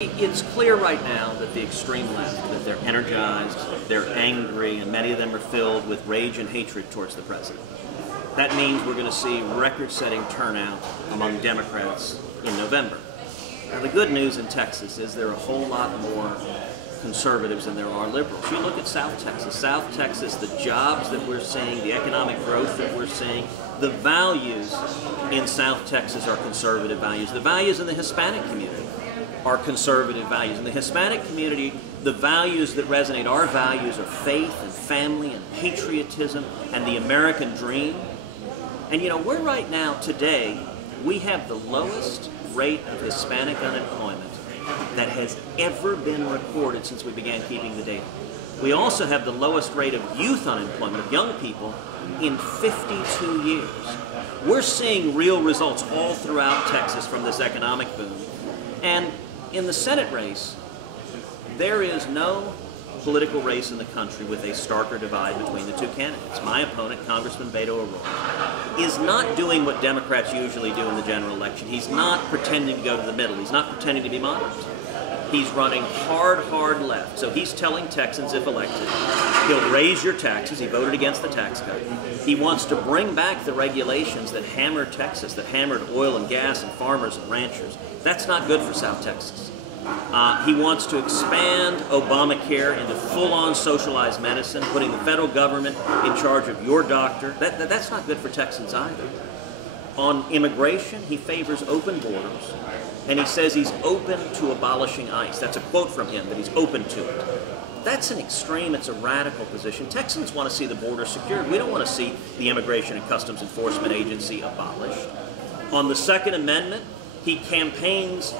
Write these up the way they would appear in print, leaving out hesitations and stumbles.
It's clear right now that the extreme left, that they're energized, they're angry, and many of them are filled with rage and hatred towards the president. That means we're going to see record-setting turnout among Democrats in November. Now, the good news in Texas is there are a whole lot more conservatives than there are liberals. You look at South Texas, the jobs that we're seeing, the economic growth that we're seeing, the values in South Texas are conservative values. The values in the Hispanic community are conservative values. In the Hispanic community, the values that resonate, our values are faith and family and patriotism and the American dream. And you know, we're right now, today, we have the lowest rate of Hispanic unemployment that has ever been recorded since we began keeping the data. We also have the lowest rate of youth unemployment, of young people, in 52 years. We're seeing real results all throughout Texas from this economic boom. And in the Senate race, there is no political race in the country with a starker divide between the two candidates. My opponent, Congressman Beto O'Rourke, is not doing what Democrats usually do in the general election. He's not pretending to go to the middle. He's not pretending to be moderate. He's running hard left. So he's telling Texans, if elected, he'll raise your taxes. He voted against the tax cut. He wants to bring back the regulations that hammered Texas, that hammered oil and gas and farmers and ranchers. That's not good for South Texas. He wants to expand Obamacare into full-on socialized medicine, putting the federal government in charge of your doctor. That's not good for Texans either. On immigration, he favors open borders, and he says he's open to abolishing ICE. That's a quote from him, that he's open to it. That's an extreme, it's a radical position. Texans want to see the border secured. We don't want to see the Immigration and Customs Enforcement Agency abolished. On the Second Amendment, he campaigns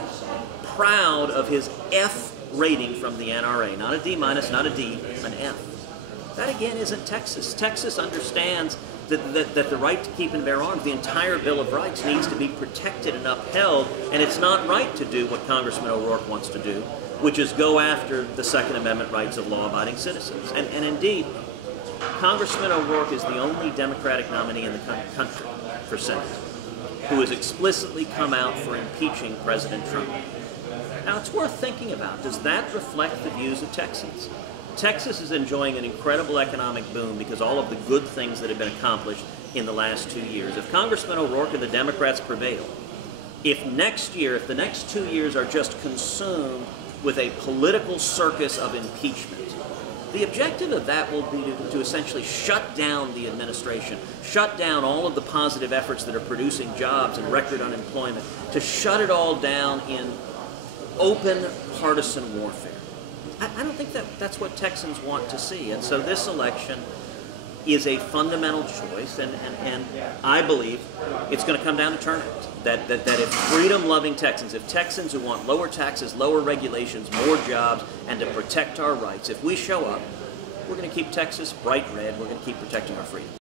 proud of his F rating from the NRA. Not a D minus, not a D, an F. That again isn't Texas. Texas understands that the right to keep and bear arms, the entire Bill of Rights, needs to be protected and upheld, and it's not right to do what Congressman O'Rourke wants to do, which is go after the Second Amendment rights of law-abiding citizens. And indeed, Congressman O'Rourke is the only Democratic nominee in the country for Senate who has explicitly come out for impeaching President Trump. Now, it's worth thinking about. Does that reflect the views of Texans? Texas is enjoying an incredible economic boom because all of the good things that have been accomplished in the last 2 years. If Congressman O'Rourke and the Democrats prevail, if the next 2 years are just consumed with a political circus of impeachment, the objective of that will be to essentially shut down the administration, shut down all of the positive efforts that are producing jobs and record unemployment, to shut it all down in open partisan warfare. I don't think that's what Texans want to see. And so this election is a fundamental choice, and I believe it's going to come down to turnout. That if freedom-loving Texans, if Texans who want lower taxes, lower regulations, more jobs, and to protect our rights, if we show up, we're going to keep Texas bright red. We're going to keep protecting our freedom.